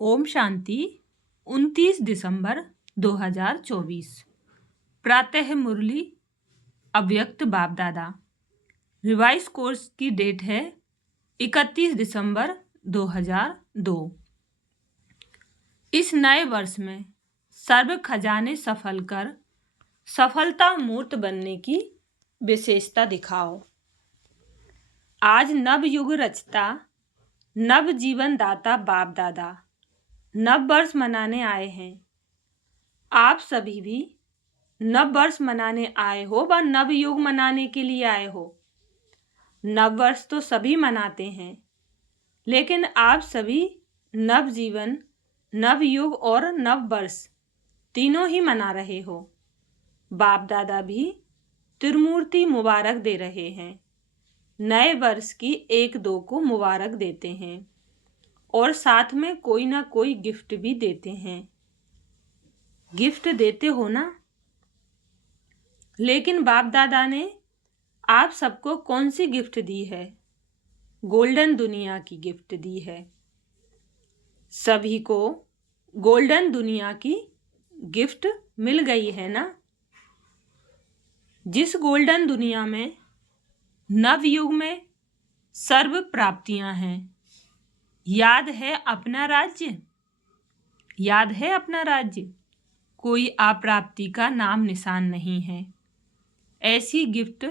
ओम शांति। 29 दिसंबर 2024। प्रातः मुरली अव्यक्त बाप दादा। रिवाइज कोर्स की डेट है 31 दिसंबर 2002। इस नए वर्ष में सर्व खजाने सफल कर सफलता मूर्त बनने की विशेषता दिखाओ। आज नव युग रचता नव जीवन दाता बाप दादा नव वर्ष मनाने आए हैं। आप सभी भी नव वर्ष मनाने आए हो व नव युग मनाने के लिए आए हो। नव वर्ष तो सभी मनाते हैं, लेकिन आप सभी नव जीवन, नव युग और नव वर्ष तीनों ही मना रहे हो। बाप दादा भी त्रिमूर्ति मुबारक दे रहे हैं। नए वर्ष की 1-2 को मुबारक देते हैं और साथ में कोई ना कोई गिफ्ट भी देते हैं। गिफ्ट देते हो ना? लेकिन बाप दादा ने आप सबको कौन सी गिफ्ट दी है? गोल्डन दुनिया की गिफ्ट दी है। सभी को गोल्डन दुनिया की गिफ्ट मिल गई है ना? जिस गोल्डन दुनिया में नवयुग में सर्व प्राप्तियां हैं। याद है अपना राज्य? याद है अपना राज्य? कोई अप्राप्ति का नाम निशान नहीं है। ऐसी गिफ्ट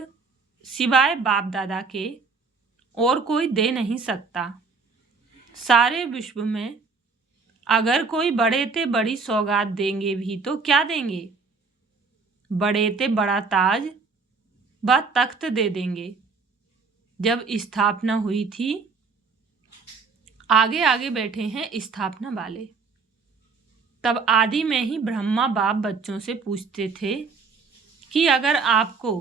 सिवाय बाप दादा के और कोई दे नहीं सकता। सारे विश्व में अगर कोई बड़े ते बड़ी सौगात देंगे भी तो क्या देंगे? बड़े ते बड़ा ताज व तख्त दे देंगे। जब स्थापना हुई थी, आगे आगे बैठे हैं स्थापना वाले। तब आदि में ही ब्रह्मा बाप बच्चों से पूछते थे कि अगर आपको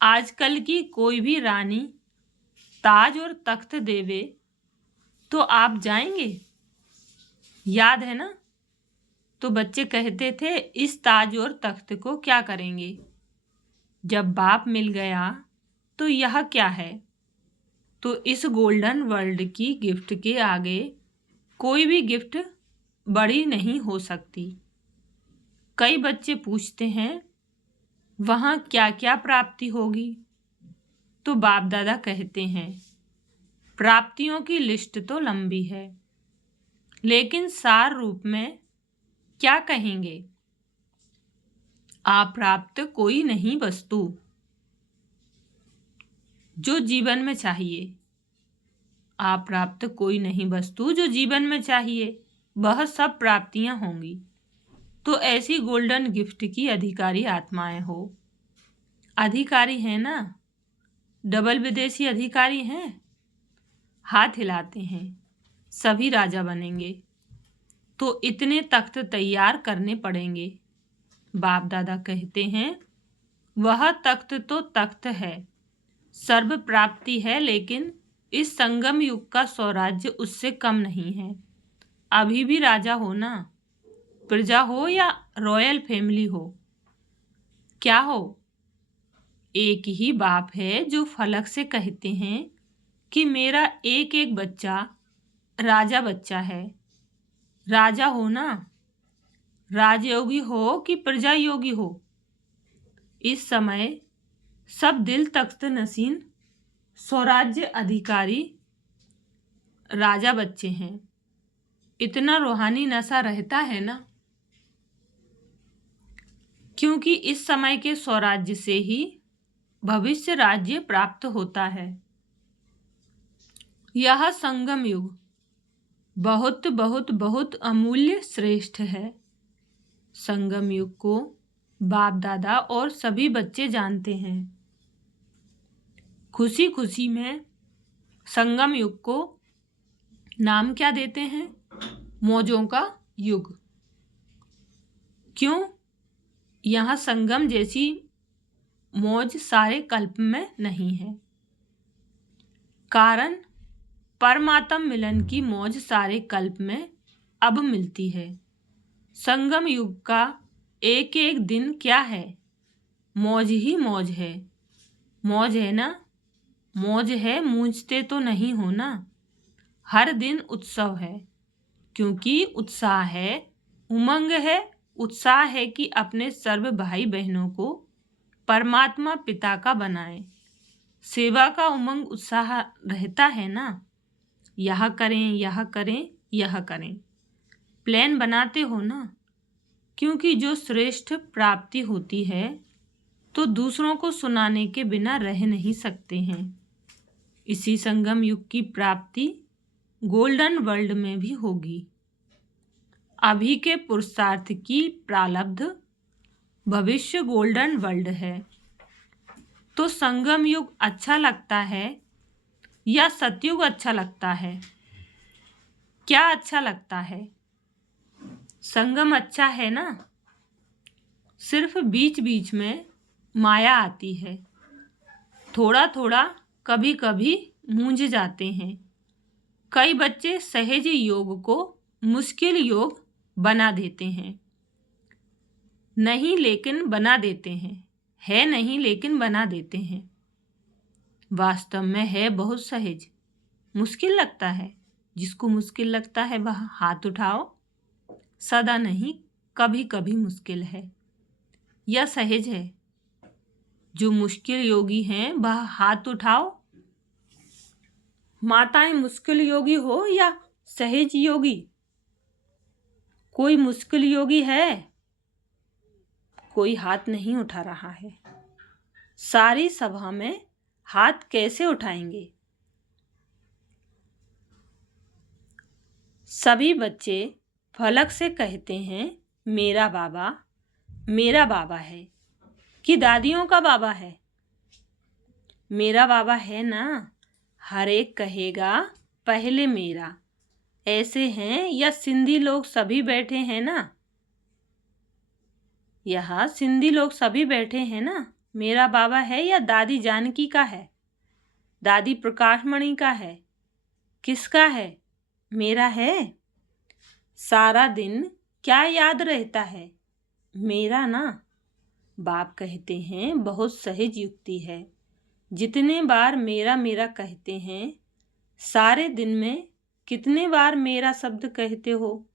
आजकल की कोई भी रानी ताज और तख्त देवे तो आप जाएंगे? याद है ना? तो बच्चे कहते थे इस ताज और तख्त को क्या करेंगे? जब बाप मिल गया तो यह क्या है? तो इस गोल्डन वर्ल्ड की गिफ्ट के आगे कोई भी गिफ्ट बड़ी नहीं हो सकती। कई बच्चे पूछते हैं वहाँ क्या क्या प्राप्ति होगी? तो बाप दादा कहते हैं प्राप्तियों की लिस्ट तो लंबी है, लेकिन सार रूप में क्या कहेंगे? अप्राप्त कोई नहीं वस्तु जो जीवन में चाहिए। अप्राप्त कोई नहीं वस्तु जो जीवन में चाहिए, वह सब प्राप्तियां होंगी। तो ऐसी गोल्डन गिफ्ट की अधिकारी आत्माएं हो। अधिकारी हैं ना? डबल विदेशी अधिकारी हैं? हाथ हिलाते हैं। सभी राजा बनेंगे तो इतने तख्त तैयार करने पड़ेंगे। बाप दादा कहते हैं वह तख्त तो तख्त है, सर्व प्राप्ति है, लेकिन इस संगम युग का स्वराज्य उससे कम नहीं है। अभी भी राजा हो ना, प्रजा हो या रॉयल फैमिली हो, क्या हो? एक ही बाप है जो फलक से कहते हैं कि मेरा एक एक बच्चा राजा बच्चा है। राजा हो ना, राजयोगी हो कि प्रजा योगी हो। इस समय सब दिल तख्त नसीन स्वराज्य अधिकारी राजा बच्चे हैं। इतना रूहानी नशा रहता है ना, क्योंकि इस समय के स्वराज्य से ही भविष्य राज्य प्राप्त होता है। यह संगम युग बहुत बहुत बहुत अमूल्य श्रेष्ठ है। संगम युग को बाप दादा और सभी बच्चे जानते हैं। खुशी खुशी में संगम युग को नाम क्या देते हैं? मौजों का युग। क्यों? यहाँ संगम जैसी मौज सारे कल्प में नहीं है। कारण परमात्म मिलन की मौज सारे कल्प में अब मिलती है। संगम युग का एक एक दिन क्या है? मौज ही मौज है। मौज है ना? मौज है, मूंझते तो नहीं हो ना? हर दिन उत्सव है। क्योंकि उत्साह है, उमंग है, उत्साह है कि अपने सर्व भाई बहनों को परमात्मा पिता का बनाए। सेवा का उमंग उत्साह रहता है ना, यह करें, यह करें, यह करें। प्लान बनाते हो ना, क्योंकि जो श्रेष्ठ प्राप्ति होती है तो दूसरों को सुनाने के बिना रह नहीं सकते हैं। इसी संगम युग की प्राप्ति गोल्डन वर्ल्ड में भी होगी। अभी के पुरुषार्थ की प्रारब्ध भविष्य गोल्डन वर्ल्ड है। तो संगम युग अच्छा लगता है या सतयुग अच्छा लगता है? क्या अच्छा लगता है? संगम अच्छा है ना। सिर्फ बीच बीच में माया आती है, थोड़ा थोड़ा कभी कभी मूंझ जाते हैं। कई बच्चे सहज योग को मुश्किल योग बना देते हैं। नहीं लेकिन बना देते हैं, है नहीं लेकिन बना देते हैं। वास्तव में है बहुत सहज, मुश्किल लगता है। जिसको मुश्किल लगता है वह हाथ उठाओ। सदा नहीं, कभी कभी मुश्किल है या सहज है। जो मुश्किल योगी हैं वह हाथ उठाओ। माताएं मुश्किल योगी हो या सहज योगी? कोई मुश्किल योगी है? कोई हाथ नहीं उठा रहा है। सारी सभा में हाथ कैसे उठाएंगे? सभी बच्चे फलक से कहते हैं मेरा बाबा है कि दादियों का बाबा है। मेरा बाबा है ना। हर एक कहेगा पहले मेरा। ऐसे हैं या सिंधी लोग सभी बैठे हैं ना। यहाँ सिंधी लोग सभी बैठे हैं ना। मेरा बाबा है या दादी जानकी का है, दादी प्रकाशमणि का है, किसका है? मेरा है। सारा दिन क्या याद रहता है? मेरा ना। बाप कहते हैं बहुत सहज युक्ति है। जितने बार मेरा मेरा कहते हैं, सारे दिन में कितने बार मेरा शब्द कहते हो?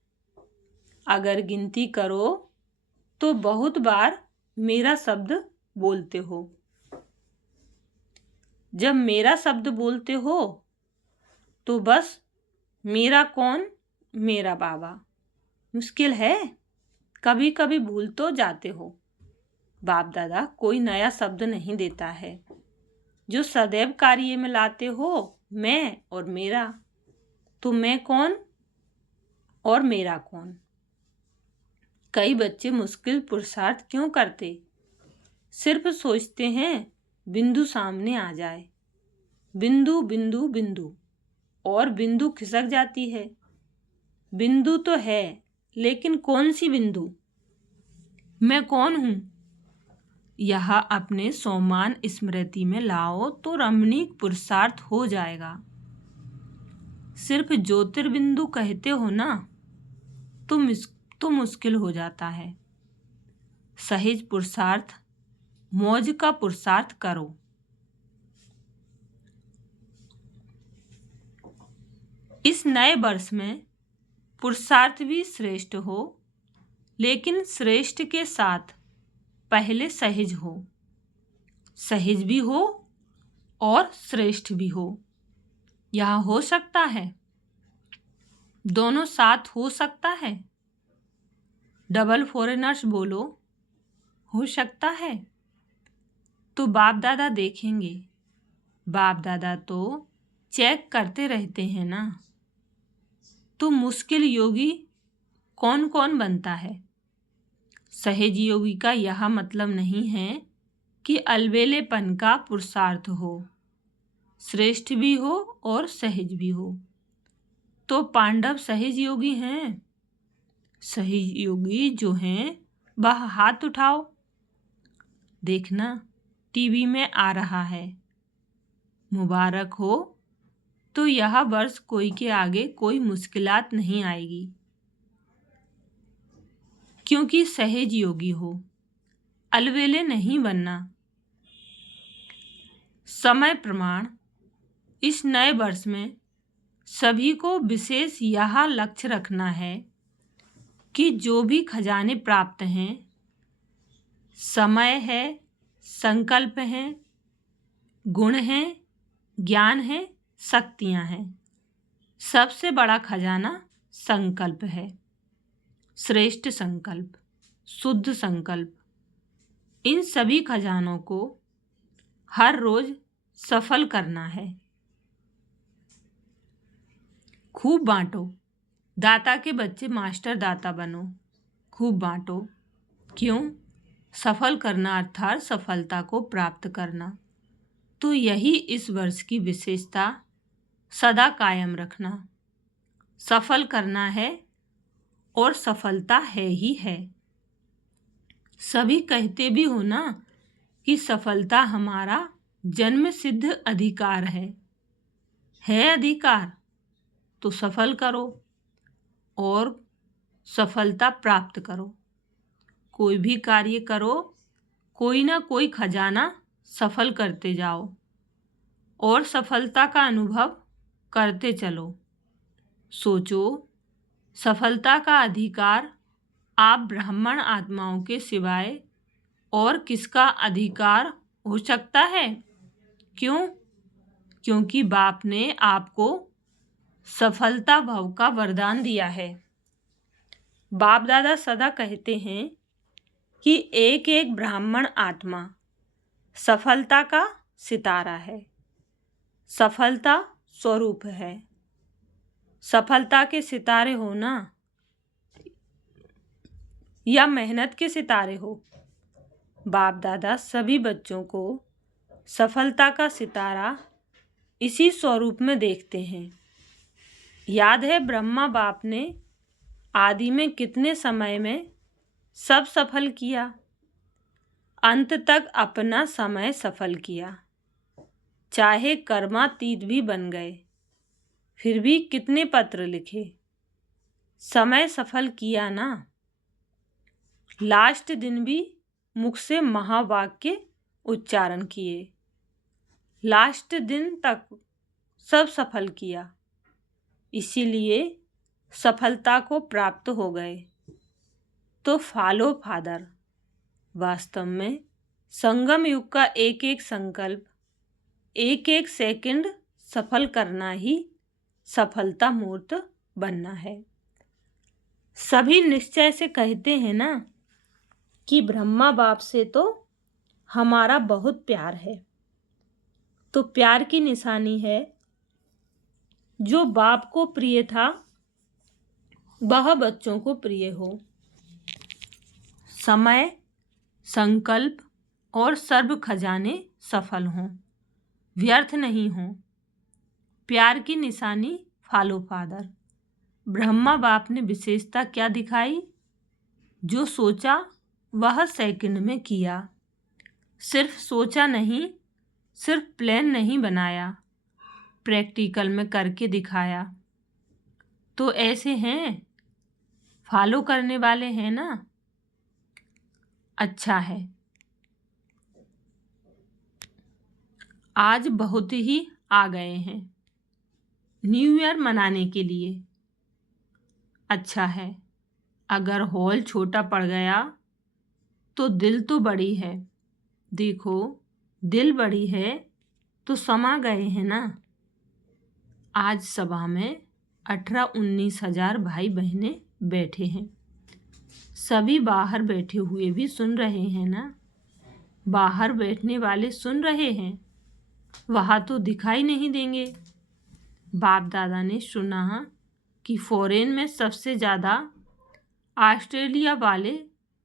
अगर गिनती करो तो बहुत बार मेरा शब्द बोलते हो। जब मेरा शब्द बोलते हो तो बस मेरा कौन? मेरा बाबा। मुश्किल है? कभी कभी भूल तो जाते हो। बाप दादा कोई नया शब्द नहीं देता है। जो सदैव कार्य में लाते हो मैं और मेरा। तो मैं कौन और मेरा कौन? कई बच्चे मुश्किल पुरुषार्थ क्यों करते? सिर्फ सोचते हैं बिंदु सामने आ जाए। बिंदु बिंदु बिंदु, और बिंदु खिसक जाती है। बिंदु तो है लेकिन कौन सी बिंदु? मैं कौन हूं? यह अपने सोमान स्मृति में लाओ तो रमणीक पुरुषार्थ हो जाएगा। सिर्फ ज्योतिर्बिंदु कहते हो ना तो मुश्किल हो जाता है। सहज पुरुषार्थ, मौज का पुरुषार्थ करो। इस नए वर्ष में पुरुषार्थ भी श्रेष्ठ हो, लेकिन श्रेष्ठ के साथ पहले सहज हो। सहज भी हो और श्रेष्ठ भी हो। यह हो सकता है? दोनों साथ हो सकता है? डबल फॉरेनर्स बोलो, हो सकता है? तो बाप दादा देखेंगे। बाप दादा तो चेक करते रहते हैं ना। तो मुश्किल योगी कौन कौन बनता है? सहज योगी का यह मतलब नहीं है कि अलबेलेपन का पुरुषार्थ हो, श्रेष्ठ भी हो और सहज भी हो। तो पांडव सहज योगी हैं। सहज योगी जो हैं वह हाथ उठाओ। देखना टीवी में आ रहा है। मुबारक हो। तो यह वर्ष कोई के आगे कोई मुश्किलात नहीं आएगी, क्योंकि सहज योगी हो। अलवेले नहीं बनना। समय प्रमाण इस नए वर्ष में सभी को विशेष यह लक्ष्य रखना है कि जो भी खजाने प्राप्त हैं, समय है, संकल्प है, गुण है, ज्ञान है, शक्तियां हैं, सबसे बड़ा खजाना संकल्प है। श्रेष्ठ संकल्प, शुद्ध संकल्प, इन सभी खजानों को हर रोज सफल करना है। खूब बांटो, दाता के बच्चे मास्टर दाता बनो। खूब बांटो। क्यों? सफल करना अर्थात सफलता को प्राप्त करना। तो यही इस वर्ष की विशेषता सदा कायम रखना। सफल करना है और सफलता है ही है। सभी कहते भी हो ना कि सफलता हमारा जन्म सिद्ध अधिकार है अधिकार, तो सफल करो और सफलता प्राप्त करो। कोई भी कार्य करो, कोई ना कोई खजाना सफल करते जाओ और सफलता का अनुभव करते चलो। सोचो, सफलता का अधिकार आप ब्राह्मण आत्माओं के सिवाय और किसका अधिकार हो सकता है? क्यों? क्योंकि बाप ने आपको सफलता भव का वरदान दिया है। बाप दादा सदा कहते हैं कि एक एक ब्राह्मण आत्मा सफलता का सितारा है, सफलता स्वरूप है। सफलता के सितारे हो ना या मेहनत के सितारे हो, बाप दादा सभी बच्चों को सफलता का सितारा इसी स्वरूप में देखते हैं। याद है ब्रह्मा बाप ने आदि में कितने समय में सब सफल किया, अंत तक अपना समय सफल किया। चाहे कर्मातीत भी बन गए, फिर भी कितने पत्र लिखे, समय सफल किया ना। लास्ट दिन भी मुख से महावाक्य उच्चारण किए, लास्ट दिन तक सब सफल किया, इसीलिए सफलता को प्राप्त हो गए। तो फॉलो फादर, वास्तव में संगम युग का एक एक संकल्प, एक एक सेकंड सफल करना ही सफलता मूर्त बनना है। सभी निश्चय से कहते हैं ना कि ब्रह्मा बाप से तो हमारा बहुत प्यार है। तो प्यार की निशानी है, जो बाप को प्रिय था वह बच्चों को प्रिय हो। समय, संकल्प और सर्व खजाने सफल हों, व्यर्थ नहीं हों। प्यार की निशानी फॉलो फादर। ब्रह्मा बाप ने विशेषता क्या दिखाई? जो सोचा वह सेकंड में किया। सिर्फ सोचा नहीं, सिर्फ प्लान नहीं बनाया, प्रैक्टिकल में करके दिखाया। तो ऐसे हैं, फॉलो करने वाले हैं ना। अच्छा है। आज बहुत ही आ गए हैं न्यू ईयर मनाने के लिए। अच्छा है। अगर हॉल छोटा पड़ गया तो दिल तो बड़ी है। देखो, दिल बड़ी है तो समा गए हैं ना। आज सभा में 18-19 हजार भाई बहनें बैठे हैं। सभी बाहर बैठे हुए भी सुन रहे हैं ना। बाहर बैठने वाले सुन रहे हैं, वहाँ तो दिखाई नहीं देंगे। बाप दादा ने सुना कि फॉरेन में सबसे ज़्यादा ऑस्ट्रेलिया वाले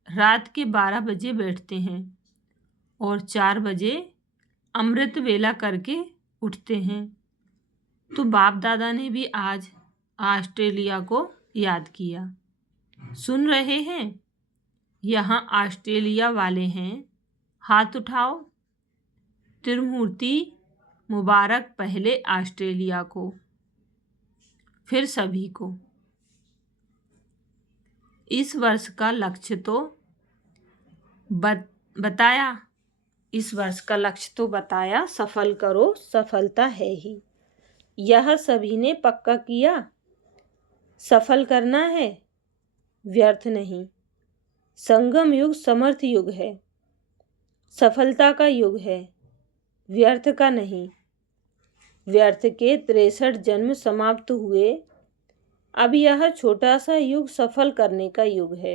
रात के 12 बजे बैठते हैं और 4 बजे अमृत वेला करके उठते हैं। तो बाप दादा ने भी आज ऑस्ट्रेलिया को याद किया। सुन रहे हैं? यहाँ ऑस्ट्रेलिया वाले हैं, हाथ उठाओ। त्रिमूर्ति मुबारक, पहले ऑस्ट्रेलिया को, फिर सभी को। इस वर्ष का लक्ष्य तो बताया, इस वर्ष का लक्ष्य तो बताया, सफल करो, सफलता है ही। यह सभी ने पक्का किया। सफल करना है, व्यर्थ नहीं। संगम युग समर्थ युग है, सफलता का युग है, व्यर्थ का नहीं। व्यर्थ के 63 जन्म समाप्त हुए, अब यह छोटा सा युग सफल करने का युग है।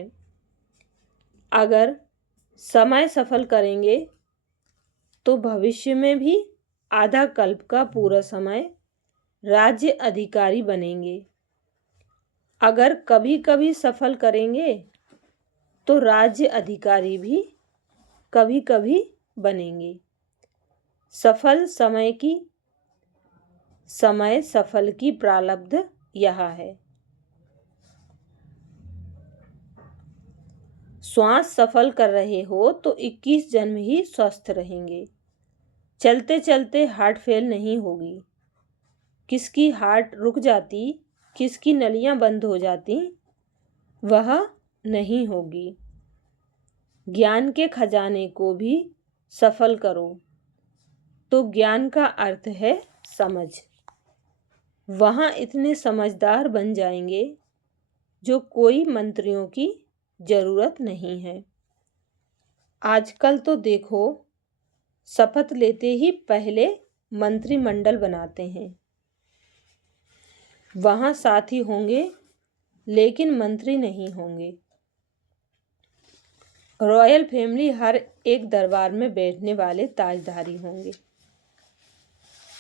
अगर समय सफल करेंगे तो भविष्य में भी आधा कल्प का पूरा समय राज्य अधिकारी बनेंगे। अगर कभी कभी सफल करेंगे तो राज्य अधिकारी भी कभी कभी बनेंगे। सफल समय सफल की प्रारब्ध यह है। श्वास सफल कर रहे हो तो 21 जन्म ही स्वस्थ रहेंगे। चलते चलते हार्ट फेल नहीं होगी। किसकी हार्ट रुक जाती, किसकी नलियां बंद हो जाती, वह नहीं होगी। ज्ञान के खजाने को भी सफल करो तो ज्ञान का अर्थ है समझ। वहाँ इतने समझदार बन जाएंगे जो कोई मंत्रियों की जरूरत नहीं है। आजकल तो देखो, शपथ लेते ही पहले मंत्रिमंडल बनाते हैं। वहाँ साथी होंगे लेकिन मंत्री नहीं होंगे। रॉयल फैमिली हर एक दरबार में बैठने वाले ताजधारी होंगे।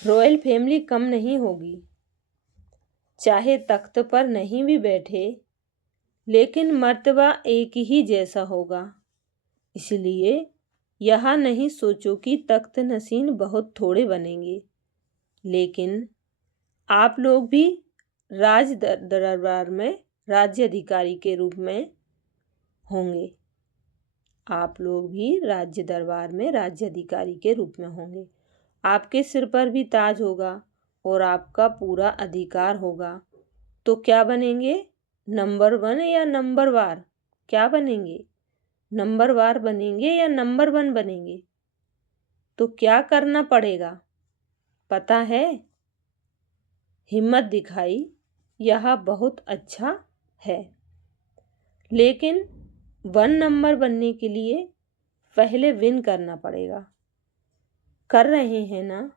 रॉयल फैमिली कम नहीं होगी। चाहे तख्त पर नहीं भी बैठे लेकिन मर्तबा एक ही जैसा होगा। इसलिए यह नहीं सोचो कि तख्त नशीन बहुत थोड़े बनेंगे, लेकिन आप लोग भी राज दरबार में राज्य अधिकारी के रूप में होंगे। आप लोग भी राज्य दरबार में राज्य अधिकारी के रूप में होंगे। आपके सिर पर भी ताज होगा और आपका पूरा अधिकार होगा। तो क्या बनेंगे? नंबर 1 या नंबर वार? क्या बनेंगे? नंबर वार बनेंगे या नंबर 1 बनेंगे? तो क्या करना पड़ेगा पता है? हिम्मत दिखाई, यह बहुत अच्छा है, लेकिन 1 नंबर बनने के लिए पहले विन करना पड़ेगा। कर रहे हैं ना?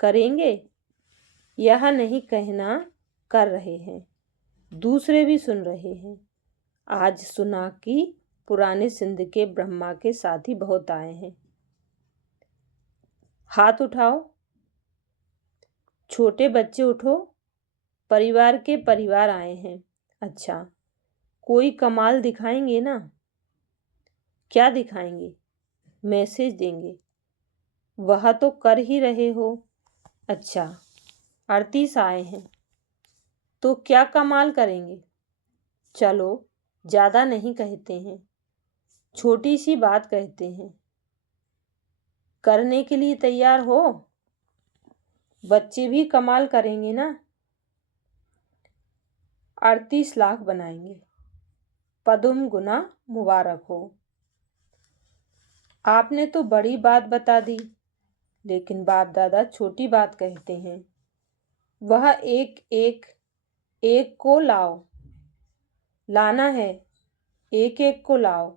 करेंगे? यह नहीं कहना कर रहे हैं, दूसरे भी सुन रहे हैं। आज सुना कि पुराने सिंध के ब्रह्मा के साथी बहुत आए हैं। हाथ उठाओ। छोटे बच्चे उठो। परिवार के परिवार आए हैं। अच्छा, कोई कमाल दिखाएंगे ना? क्या दिखाएंगे? मैसेज देंगे। वह तो कर ही रहे हो। अच्छा, 38 आए हैं तो क्या कमाल करेंगे? चलो, ज़्यादा नहीं कहते हैं, छोटी सी बात कहते हैं। करने के लिए तैयार हो? बच्चे भी कमाल करेंगे ना? 38 लाख बनाएंगे। पदुम गुना मुबारक हो। आपने तो बड़ी बात बता दी, लेकिन बाप दादा छोटी बात कहते हैं। वह एक को लाओ। लाना है, एक एक को लाओ।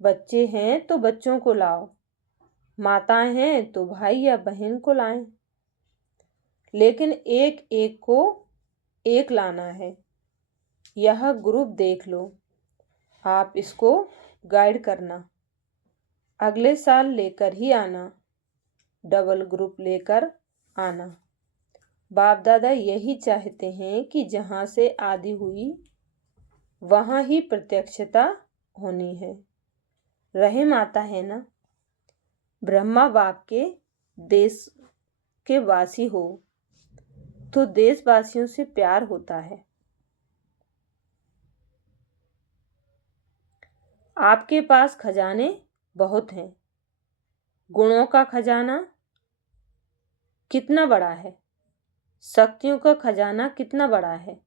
बच्चे हैं तो बच्चों को लाओ। माताएं हैं तो भाई या बहन को लाएं। लेकिन एक एक को एक लाना है। यह ग्रुप देख लो, आप इसको गाइड करना। अगले साल लेकर ही आना, डबल ग्रुप लेकर आना। बाप दादा यही चाहते हैं कि जहाँ से आदि हुई वहाँ ही प्रत्यक्षता होनी है। रहम आता है ना? ब्रह्मा बाप के देश के वासी हो तो देशवासियों से प्यार होता है। आपके पास खजाने बहुत हैं। गुणों का खजाना कितना बड़ा है, शक्तियों का खजाना कितना बड़ा है।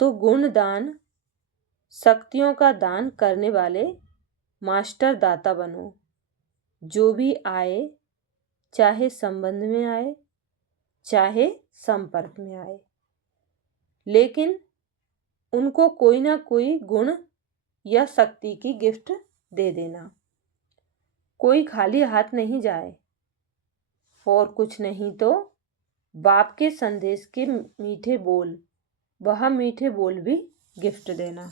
तो गुण दान, शक्तियों का दान करने वाले मास्टर दाता बनो। जो भी आए, चाहे संबंध में आए, चाहे संपर्क में आए, लेकिन उनको कोई ना कोई गुण या शक्ति की गिफ्ट दे देना। कोई खाली हाथ नहीं जाए, और कुछ नहीं तो बाप के संदेश के मीठे बोल, वह मीठे बोल भी गिफ्ट देना।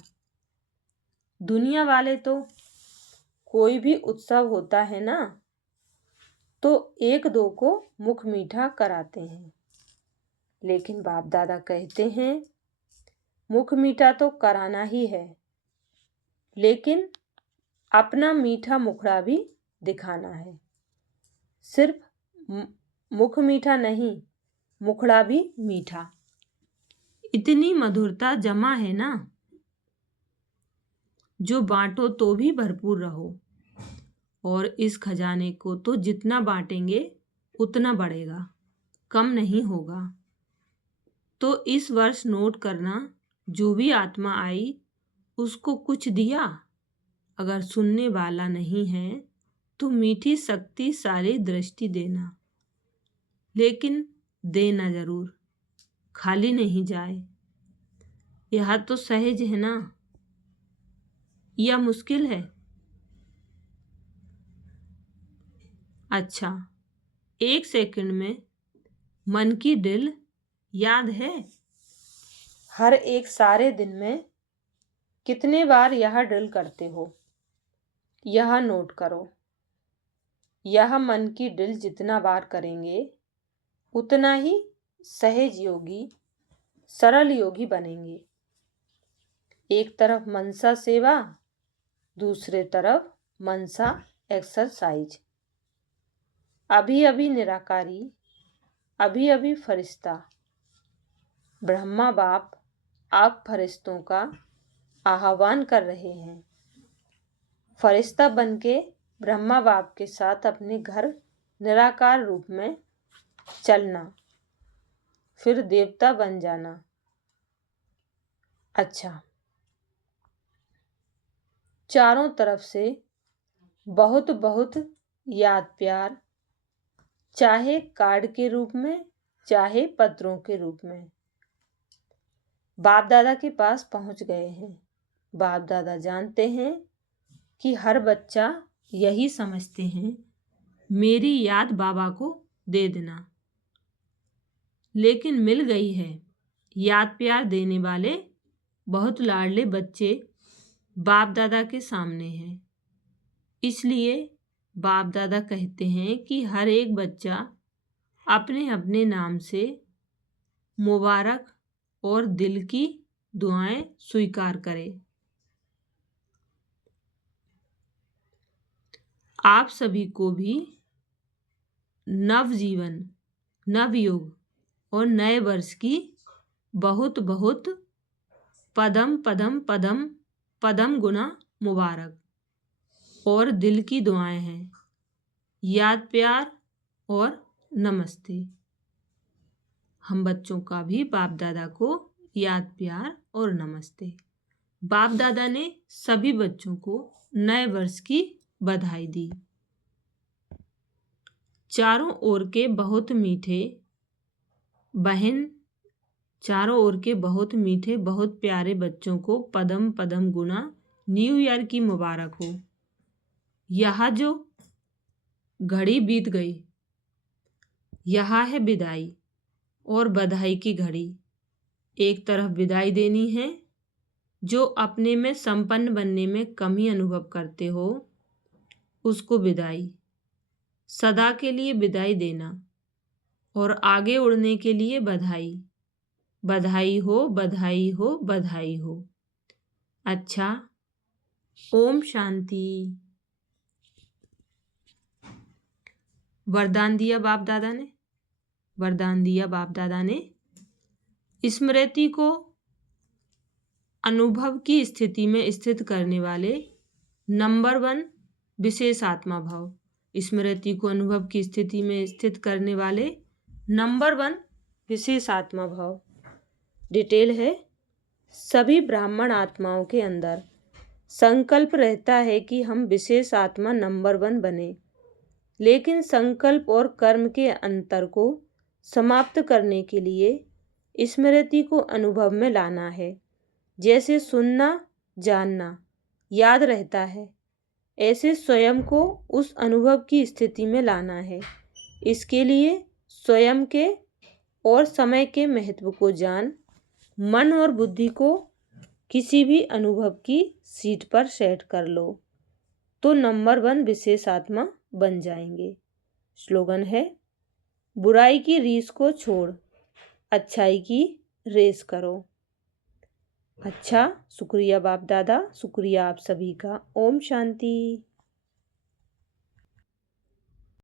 दुनिया वाले तो कोई भी उत्सव होता है ना, तो एक दो को मुख मीठा कराते हैं, लेकिन बाप दादा कहते हैं मुख मीठा तो कराना ही है, लेकिन अपना मीठा मुखड़ा भी दिखाना है। सिर्फ मुख मीठा नहीं, मुखड़ा भी मीठा। इतनी मधुरता जमा है ना, जो बांटो तो भी भरपूर रहो, और इस खजाने को तो जितना बांटेंगे उतना बढ़ेगा, कम नहीं होगा। तो इस वर्ष नोट करना, जो भी आत्मा आई उसको कुछ दिया। अगर सुनने वाला नहीं है तो मीठी शक्तिशाली दृष्टि देना, लेकिन देना जरूर, खाली नहीं जाए। यह तो सहज है ना, या मुश्किल है? अच्छा, 1 सेकंड में मन की ड्रिल याद है? हर एक सारे दिन में कितने बार यह ड्रिल करते हो, यह नोट करो। यह मन की ड्रिल जितना बार करेंगे उतना ही सहज योगी, सरल योगी बनेंगे। एक तरफ मनसा सेवा, दूसरे तरफ मनसा एक्सरसाइज। अभी अभी निराकारी, अभी अभी फरिश्ता। ब्रह्मा बाप आप फरिश्तों का आह्वान कर रहे हैं। फरिश्ता बनके ब्रह्मा बाप के साथ अपने घर निराकार रूप में चलना, फिर देवता बन जाना। अच्छा, चारों तरफ से बहुत बहुत याद प्यार, चाहे कार्ड के रूप में, चाहे पत्रों के रूप में। बाप दादा के पास पहुंच गए हैं। बाप दादा जानते हैं कि हर बच्चा यही समझते हैं, मेरी याद बाबा को दे देना। लेकिन मिल गई है। याद प्यार देने वाले बहुत लाडले बच्चे बाप दादा के सामने हैं। इसलिए बाप दादा कहते हैं कि हर एक बच्चा अपने अपने नाम से मुबारक और दिल की दुआएं स्वीकार करे। आप सभी को भी नवजीवन, नवयुग और नए वर्ष की बहुत बहुत पदम पदम पदम पदम गुना मुबारक और दिल की दुआएं हैं। याद प्यार और नमस्ते। हम बच्चों का भी बाप दादा को याद प्यार और नमस्ते। बाप दादा ने सभी बच्चों को नए वर्ष की बधाई दी। चारों ओर के बहुत मीठे बहन, चारों ओर के बहुत मीठे बहुत प्यारे बच्चों को पदम पदम गुना न्यू ईयर की मुबारक हो। यह जो घड़ी बीत गई, यह है विदाई और बधाई की घड़ी। एक तरफ विदाई देनी है, जो अपने में संपन्न बनने में कमी अनुभव करते हो उसको विदाई, सदा के लिए विदाई देना, और आगे उड़ने के लिए बधाई। बधाई हो, बधाई हो, बधाई हो। अच्छा, ओम शांति। वरदान दिया बाप दादा ने, वरदान दिया बाप दादा ने। स्मृति को अनुभव की स्थिति में स्थित करने वाले नंबर 1 विशेष आत्मा भाव। स्मृति को अनुभव की स्थिति में स्थित करने वाले नंबर 1 विशेष आत्मा भाव। डिटेल है, सभी ब्राह्मण आत्माओं के अंदर संकल्प रहता है कि हम विशेष आत्मा नंबर 1 बने, लेकिन संकल्प और कर्म के अंतर को समाप्त करने के लिए स्मृति को अनुभव में लाना है। जैसे सुनना, जानना याद रहता है, ऐसे स्वयं को उस अनुभव की स्थिति में लाना है। इसके लिए स्वयं के और समय के महत्व को जान मन और बुद्धि को किसी भी अनुभव की सीट पर सेट कर लो तो नंबर 1 विशेष आत्मा बन जाएंगे। स्लोगन है, बुराई की रीस को छोड़, अच्छाई की रेस करो। अच्छा, शुक्रिया बाप दादा, शुक्रिया आप सभी का। ओम शांति।